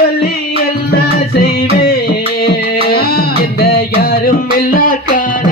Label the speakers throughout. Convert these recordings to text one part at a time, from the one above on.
Speaker 1: வள்ளி என்ன செய்வே இந்த யாரும் இல்ல கார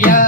Speaker 1: yeah.